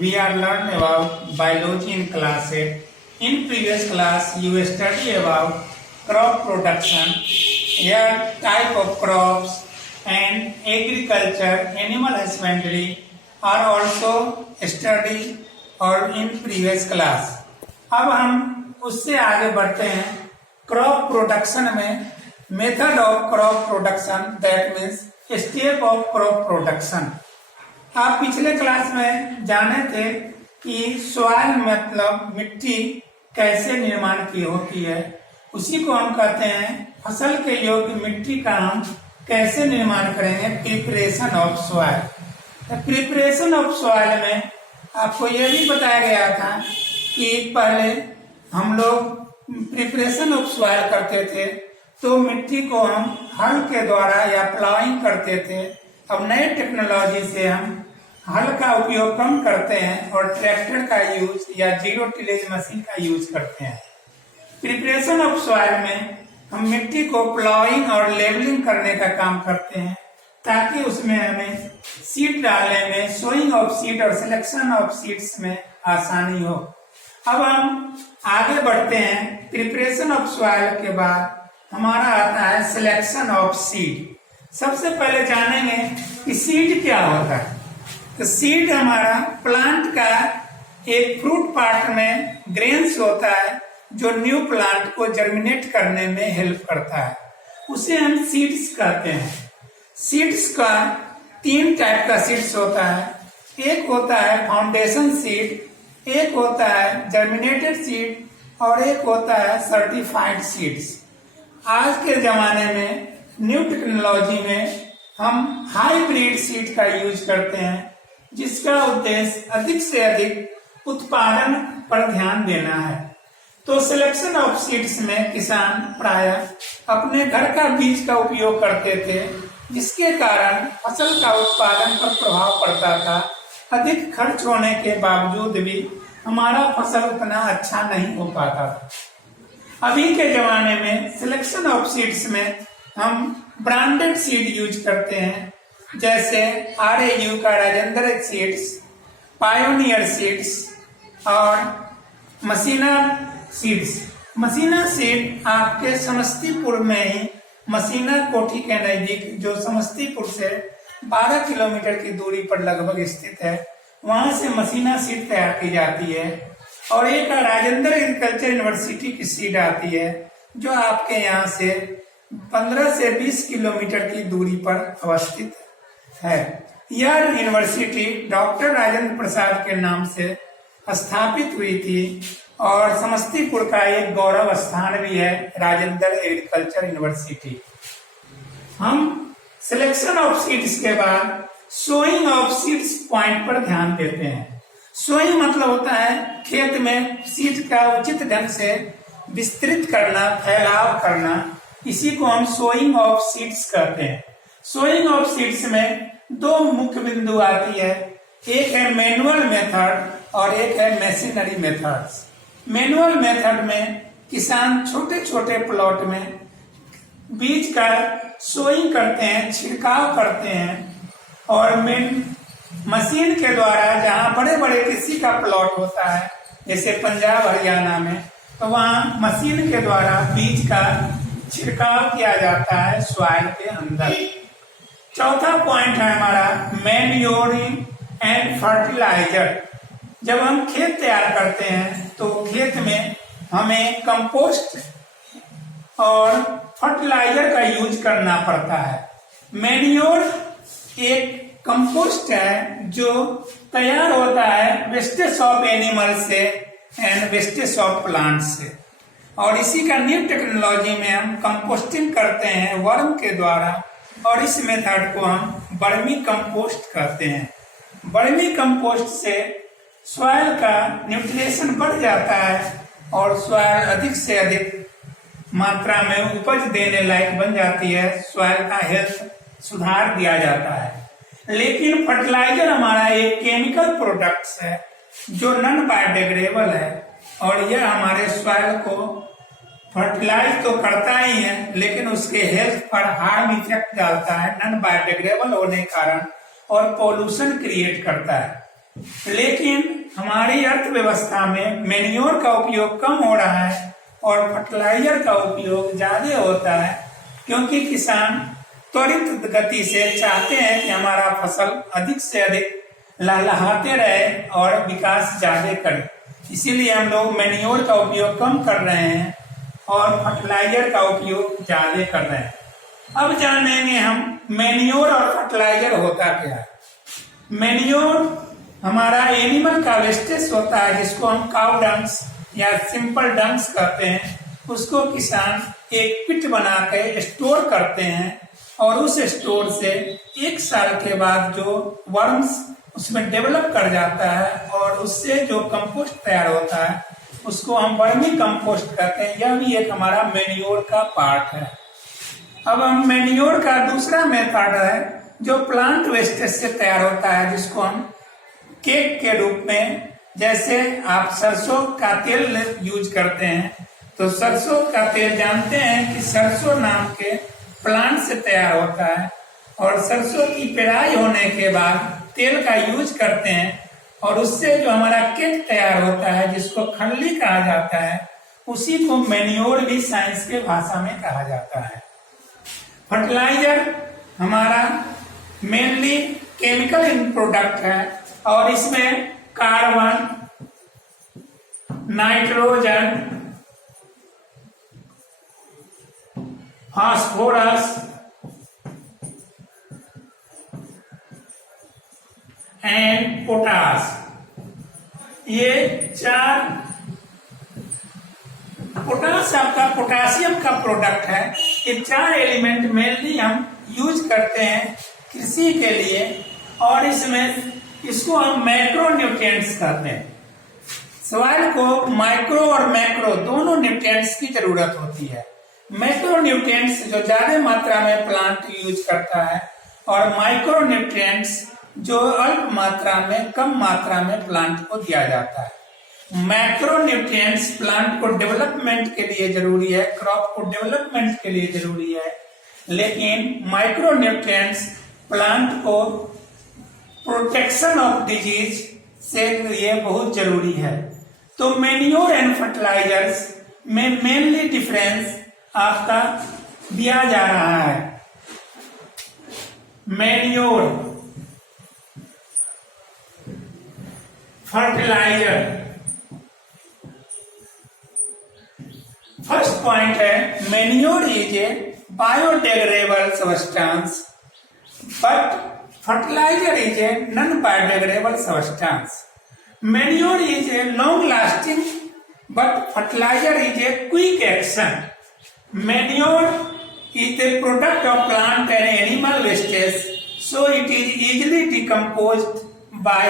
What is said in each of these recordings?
we are learned about biology in class 8. In previous class, you study about crop production, here type of crops and agriculture, animal husbandry are also studied और in previous class. अब हम उससे आगे बढ़ते हैं crop production में method of crop production that means step of crop production. आप पिछले क्लास में जाने थे कि सॉइल मतलब मिट्टी कैसे निर्माण की होती है, उसी को हम कहते हैं फसल के योग्य मिट्टी का हम कैसे निर्माण करेंगे, preparation of soil. Preparation of soil में आपको यह भी बताया गया था कि पहले हम लोग प्रिपरेशन ऑफ सॉइल करते थे तो मिट्टी को हम हल के द्वारा या प्लाइंग करते थे. अब नए टेक्नोलॉजी से हम हल का उपयोग कम करते हैं और ट्रैक्टर का यूज या जीरो टिलेज मशीन का यूज करते हैं. प्रिपरेशन ऑफ सॉइल में हम मिट्टी को प्लाइंग और लेवलिंग करने का काम करते हैं ताकि उसमें हमें सीड डालने में, सोइंग ऑफ सीड और सिलेक्शन ऑफ सीड्स में आसानी हो. अब हम आगे बढ़ते हैं. प्रिपरेशन ऑफ सॉइल के बाद हमारा आता है सिलेक्शन ऑफ सीड. सबसे पहले जानेंगे कि सीड क्या होता है. तो सीड हमारा प्लांट का एक फ्रूट पार्ट में ग्रेन्स होता है जो न्यू प्लांट को जर्मिनेट करने में हेल्प करता है, उसे हम सीड्स कहते हैं. सीड्स का 3 टाइप का सीड्स होता है. एक होता है फाउंडेशन सीड, एक होता है जर्मिनेटेड सीड और एक होता है सर्टिफाइड सीड्स. आज के जमाने में न्यू टेक्नोलॉजी में हम हाइब्रिड सीड का यूज करते हैं जिसका उद्देश्य अधिक से अधिक उत्पादन पर ध्यान देना है. तो सिलेक्शन ऑफ सीड्स में किसान प्रायः अपने घर का बीज का उपयोग करते थे जिसके कारण फसल का उत्पादन पर प्रभाव पड़ता था. अधिक खर्च होने के बावजूद भी हमारा फसल उतना अच्छा नहीं हो पाता था. अभी के जमाने में सिलेक्शन ऑफ सीड्स में हम ब्रांडेड सीड यूज करते हैं जैसे RAU का राजेंद्र सीड्स, पायोनियर सीड्स और मसीना सीड्स. मसीना सीड आपके समस्तीपुर में ही मसीना कोठी के नजदीक जो समस्तीपुर से 12 किलोमीटर की दूरी पर लगभग स्थित है, वहां से मसीना सीड तैयार की जाती है. और एक राजेंद्र एग्रीकल्चर यूनिवर्सिटी की सीड आती है जो आपके यहाँ से 15 से 20 किलोमीटर की दूरी पर अवस्थित है. यह यूनिवर्सिटी डॉक्टर राजेंद्र प्रसाद के नाम से स्थापित हुई थी और समस्तीपुर का एक गौरव स्थान भी है राजेंद्र एग्रीकल्चर यूनिवर्सिटी. हम सिलेक्शन ऑफ सीड्स के बाद सोइंग ऑफ सीड्स पॉइंट पर ध्यान देते हैं. सोइंग मतलब होता है खेत में सीड का उचित ढंग से विस्तृत करना, फैलाव करना. इसी को हम सोइंग ऑफ सीड्स कहते हैं. सोइंग ऑफ सीड्स में 2 मुख्य बिंदु आती है. एक है मैनुअल मेथड और एक है मशीनरी मेथड्स. मैनुअल मेथड में किसान छोटे छोटे प्लॉट में बीज का सोइंग करते हैं, छिड़काव करते हैं. और मशीन के द्वारा जहाँ बड़े बड़े कृषि का प्लॉट होता है जैसे पंजाब हरियाणा में, तो वहाँ मशीन के द्वारा बीज का छिड़काव किया जाता है सॉइल के अंदर. चौथा पॉइंट है हमारा मैन्योरिंग एंड फर्टिलाइजर. जब हम खेत तैयार करते हैं तो खेत में हमें कंपोस्ट और फर्टिलाइजर का यूज करना पड़ता है. मैन्योर एक कंपोस्ट है जो तैयार होता है वेस्टेज ऑफ एनिमल से एंड वेस्टेज ऑफ प्लांट से. और इसी का न्यू टेक्नोलॉजी में हम कंपोस्टिंग करते हैं वर्म के द्वारा और इस मेथड को हम वर्मी कंपोस्ट कहते हैं. वर्मी कंपोस्ट से सॉइल का न्यूट्रिशन बढ़ जाता है और सॉइल अधिक से अधिक मात्रा में उपज देने लायक बन जाती है. सॉइल का हेल्थ सुधार दिया जाता है. लेकिन फर्टिलाइजर हमारा एक केमिकल प्रोडक्ट्स है जो नॉन बायोडिग्रेडेबल है और यह हमारे सॉइल को फर्टिलाइज तो करता ही है लेकिन उसके हेल्थ पर हार्म इफेक्ट डालता है नॉन बायोडिग्रेडेबल होने के कारण और पॉल्यूशन क्रिएट करता है. लेकिन हमारी अर्थव्यवस्था में मैन्योर का उपयोग कम हो रहा है और फर्टिलाइजर का उपयोग ज्यादा होता है, क्योंकि किसान त्वरित गति से चाहते हैं कि हमारा फसल अधिक से अधिक लहलहाते रहे और विकास ज्यादा करे। इसीलिए हम लोग मैन्योर का उपयोग कम कर रहे हैं और फर्टिलाइजर का उपयोग ज्यादा कर रहे हैं। अब जानेंगे हम मैन्योर और फर्टिलाइजर होता क्या है। मैन्योर हमारा एनिमल का वेस्टेज होता है, जिसको हम काउ डंग्स या सिंपल डंग्स कहते हैं। उसको किसान एक पिट बना के स्टोर करते हैं और उस स्टोर से 1 साल के बाद जो वर्म्स उसमें डेवलप कर जाता है और उससे जो कंपोस्ट तैयार होता है उसको हम वर्मी कंपोस्ट कहते हैं। यह भी एक हमारा मैन्योर का पार्ट है। अब हम मैन्योर का दूसरा मेथड है जो प्लांट वेस्टेज से तैयार होता है, जिसको हम केक के रूप में, जैसे आप सरसों का तेल यूज करते हैं, तो सरसों का तेल जानते हैं कि सरसों नाम के प्लांट से तैयार होता है और सरसों की पेराई होने के बाद तेल का यूज करते हैं और उससे जो हमारा केक तैयार होता है, जिसको खल्ली कहा जाता है, उसी को मैन्योर भी साइंस के भाषा में कहा जाता है। फर्टिलाइजर हमारा मेनली केमिकल इन प्रोडक्ट है और इसमें carbon, nitrogen, phosphorus and potash, ये 4, पोटास आपका पोटासियम का प्रोडक्ट है। ये 4 एलिमेंट मेनली हम यूज करते हैं कृषि के लिए और इसको हम मैक्रो न्यूट्रिएंट्स कहते हैं। सॉइल को माइक्रो और मैक्रो दोनों न्यूट्रिएंट्स की जरूरत होती है। मैक्रो न्यूट्रिएंट्स जो ज्यादा मात्रा में प्लांट यूज करता है और माइक्रो न्यूट्रिएंट्स जो अल्प मात्रा में, कम मात्रा में प्लांट को दिया जाता है। मैक्रो न्यूट्रिएंट्स प्लांट को डेवलपमेंट के लिए जरूरी है, क्रॉप को डेवलपमेंट के लिए जरूरी है, लेकिन माइक्रो न्यूट्रिएंट्स प्लांट को प्रोटेक्शन ऑफ डिजीज से ये बहुत जरूरी है। तो मैन्योर एंड फर्टिलाइजर्स में मेनली डिफरेंस आपका दिया जा रहा है। मैन्योर, फर्टिलाइजर, फर्स्ट पॉइंट है manure is a biodegradable substance but fertilizer is a non-biodegradable substance. Manure is a long-lasting, but fertilizer is a quick action. Manure is a product of plant and animal wastage, so it is easily decomposed by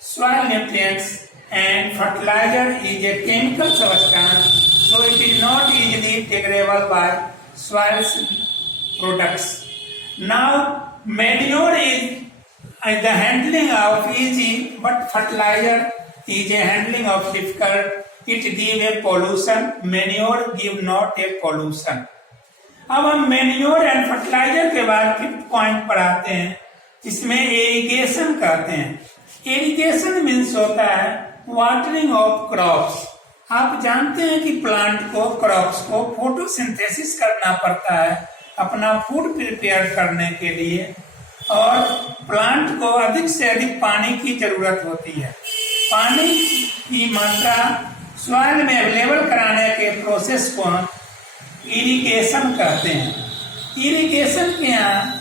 soil nutrients, and fertilizer is a chemical substance, so it is not easily degradable by soil products. Now, manure is the handling of easy, but fertilizer is a handling of difficult. It give a pollution. Manure give not a pollution. अब हम manure and fertiliser के बाद 5th point पर आते हैं, जिसमें irrigation कहते हैं। इरिगेशन मीन्स होता है वाटरिंग ऑफ क्रॉप्स। आप जानते हैं कि प्लांट को, क्रॉप्स को फोटोसिंथेसिस करना पड़ता है अपना फूड प्रिपेयर करने के लिए, और प्लांट को अधिक से अधिक पानी की जरूरत होती है। पानी की मात्रा सॉइल में अवेलेबल कराने के प्रोसेस को हम इरिगेशन कहते हैं। इरिगेशन के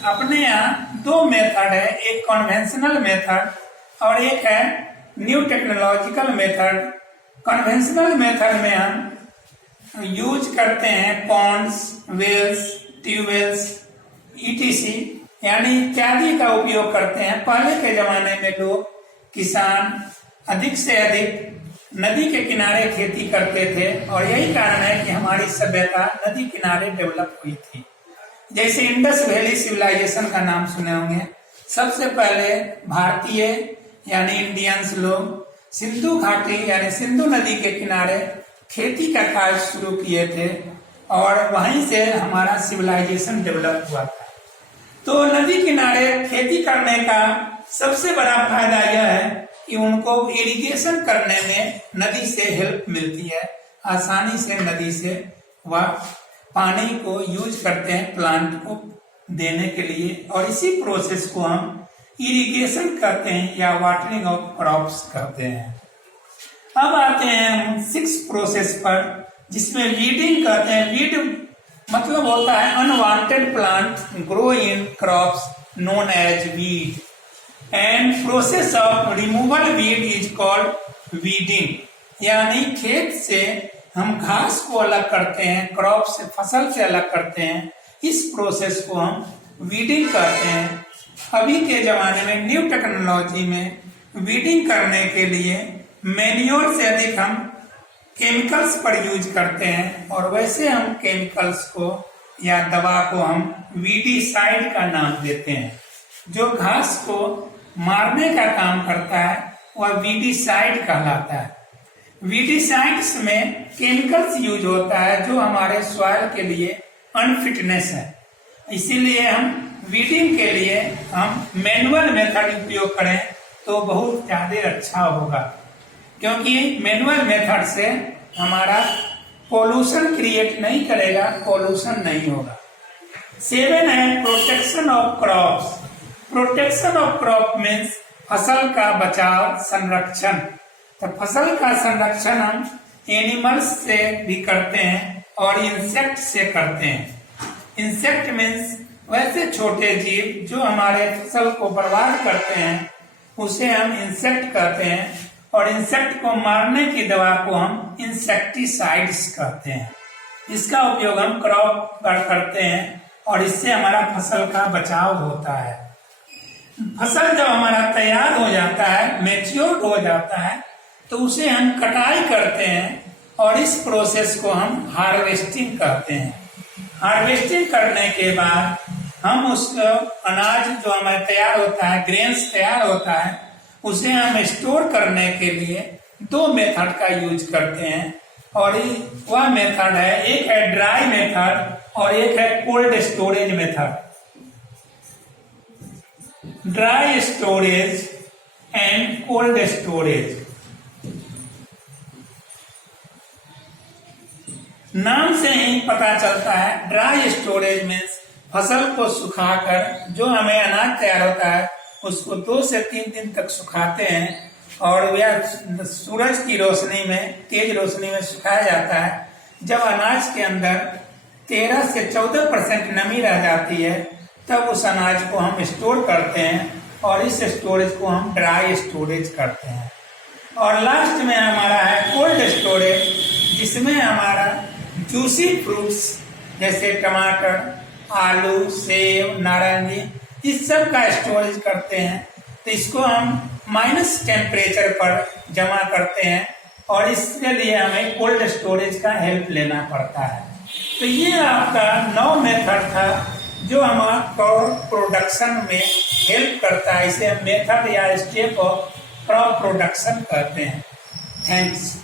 अपने यहाँ 2 मेथड है, एक कन्वेंशनल मेथड और एक है new technological method. Conventional method में हम यूज करते हैं पॉन्ड्स, वेल्स, ट्यूबवेल्स, ईटीसी यानी इत्यादि का उपयोग करते हैं। पहले के जमाने में लोग, किसान अधिक से अधिक नदी के किनारे खेती करते थे और यही कारण है कि हमारी सभ्यता नदी किनारे डेवलप हुई थी। जैसे इंडस वैली सिविलाइजेशन का नाम सुने होंगे। सबसे पहले भारतीय यानी इंडियंस लोग सिंधु घाटी यानी सिंधु नदी के किनारे खेती का कार्य शुरू किए थे और वहीं से हमारा सिविलाइजेशन डेवलप हुआ था। तो नदी किनारे खेती करने का सबसे बड़ा फायदा यह है कि उनको इरिगेशन करने में नदी से हेल्प मिलती है, आसानी से नदी से वह पानी को यूज करते हैं प्लांट को देने के लिए, और इसी प्रोसेस को हम इरिगेशन कहते हैं या वाटरिंग ऑफ क्रॉप्स कहते हैं। अब आते हैं हम 6 प्रोसेस पर, जिसमें वीडिंग कहते हैं। वीड मतलब होता है unwanted plant grow in crops known as weed, and process of removal weed is called weeding, यानी खेत से हम घास को अलग करते हैं, क्रॉप से फसल से अलग करते हैं, इस प्रोसेस को हम वीडिंग कहते हैं। अभी के जमाने में न्यू टेक्नोलॉजी में वीडिंग करने के लिए मैन्योर से अधिक हम केमिकल्स पर यूज करते हैं, और वैसे हम केमिकल्स को या दवा को हम वीडीसाइड का नाम देते हैं। जो घास को मारने का काम करता है वह वीडीसाइड कहलाता है। वीडीसाइड्स में केमिकल्स यूज होता है जो हमारे सॉइल के लिए अनफिटनेस है, इसीलिए हम वीडिंग के लिए हम मैनुअल मेथड उपयोग करें तो बहुत ज्यादा अच्छा होगा, क्योंकि मैनुअल मेथड से हमारा पोल्यूशन क्रिएट नहीं करेगा, पोल्यूशन नहीं होगा। 7 है protection of crops. Protection of crop means फसल का बचाव, संरक्षण। तो फसल का संरक्षण हम एनिमल्स से भी करते हैं और इंसेक्ट से करते हैं। इंसेक्ट मीन्स वैसे छोटे जीव जो हमारे फसल को बर्बाद करते हैं, उसे हम इंसेक्ट कहते हैं, और इंसेक्ट को मारने की दवा को हम इंसेक्टिसाइड्स कहते हैं। इसका उपयोग हम क्रॉप पर करते हैं और इससे हमारा फसल का बचाव होता है। फसल जब हमारा तैयार हो जाता है, मैच्योर हो जाता है, तो उसे हम कटाई करते हैं और इस प्रोसेस को हम हार्वेस्टिंग कहते हैं। हार्वेस्टिंग करने के बाद हम उसको अनाज जो हमारे तैयार होता है, ग्रेन्स तैयार होता है, उसे हम स्टोर करने के लिए 2 मेथड का यूज करते हैं, और वह मेथड है, एक है ड्राई मेथड और एक है cold storage method. Dry storage and cold storage. नाम से ही पता चलता है, ड्राई स्टोरेज मीन्स फसल को सुखाकर जो हमें अनाज तैयार होता है उसको 2 से 3 दिन तक सुखाते हैं, और यह सूरज की रोशनी में, तेज रोशनी में सुखाया जाता है। जब अनाज के अंदर 13 से 14% नमी रह जाती है, तब उस अनाज को हम स्टोर करते हैं, और इस स्टोरेज को हम ड्राई स्टोरेज करते हैं। और लास्ट में हमारा है कोल्ड स्टोरेज, जिसमें हमारा जूसी फ्रूट्स जैसे टमाटर, आलू, सेब, नारंगी, इस सब का स्टोरेज करते हैं। तो इसको हम माइनस टेम्परेचर पर जमा करते हैं, और इसके लिए हमें कोल्ड स्टोरेज का हेल्प लेना पड़ता है। तो ये आपका 9 मेथड था जो हमारा क्रॉप प्रोडक्शन में हेल्प करता है। इसे हम मेथड या स्टेप ऑफ क्रॉप प्रोडक्शन कहते हैं। थैंक्स।